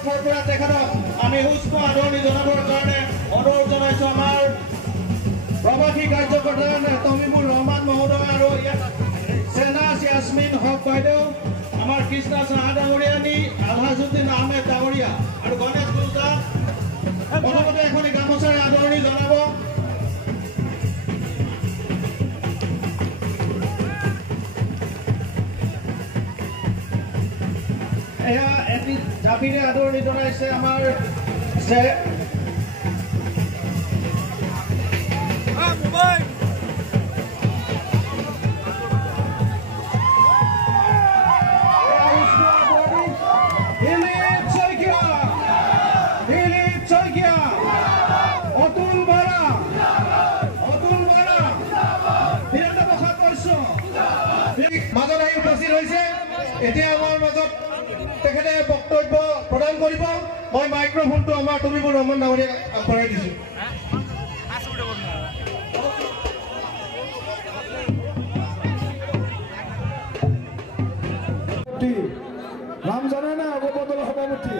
তৰফৰ পৰা তেখেতক আমি উষ্ম আদৰণি জনাবৰ কাৰণে অনুৰোধ জনাইছোঁ। আমাৰ প্ৰবাসী কাৰ্যকৰ্তা তমিবুৰ ৰহমান মহোদয় আৰু চেনাজ ইয়াসমিন হক বাইদেউ, আমাৰ কৃষ্ণা চাহা ডাঙৰীয়ানী, আলহাজুদ্দিন আহমেদ ডাঙৰীয়া আৰু গণেশ গুলদাৰ প্ৰথমতে এখনি গামোচাৰে আদৰণি জনাব। এয়া এটি জাপিৰে আদৰণি জনাইছে আমাৰ মাজত আহি উপস্থিত হৈছে। এতিয়া আমাৰ মাজত তেখেতে বক্তব্য প্ৰদান কৰিব। মই মাইক্ৰফোনটো আমাৰ তমিবুৰ ৰহমান ডাঙৰীয়াক আগবঢ়াই দিছোঁ। নাম জানে না অগপদল সভাপতি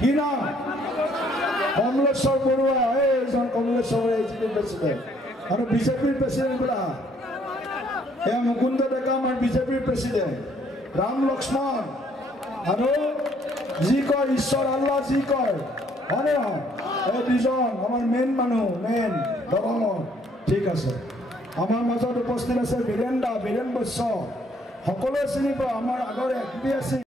কি নাম? কমলেশ্বৰ বৰুৱা। এইজন কমলেশ্বৰ প্ৰেচিডেণ্ট আৰু বিজেপিৰ প্ৰেচিডেণ্ট বোলা এয়া মুকুন্দ ডেকা আমাৰ বিজেপিৰ প্ৰেচিডেণ্ট, ৰাম লক্ষ্মণ আৰু যি কয় ঈশ্বৰ আল্লাহ যি কয় হয়নে নহয়, এই দুজন আমাৰ মেইন মানুহ, মেইন দৰঙৰ। ঠিক আছে, আমাৰ মাজত উপস্থিত আছে বীৰেন বৈশ্য, সকলোৱে চিনি পাওঁ, আমাৰ আগৰ এমপি আছিল।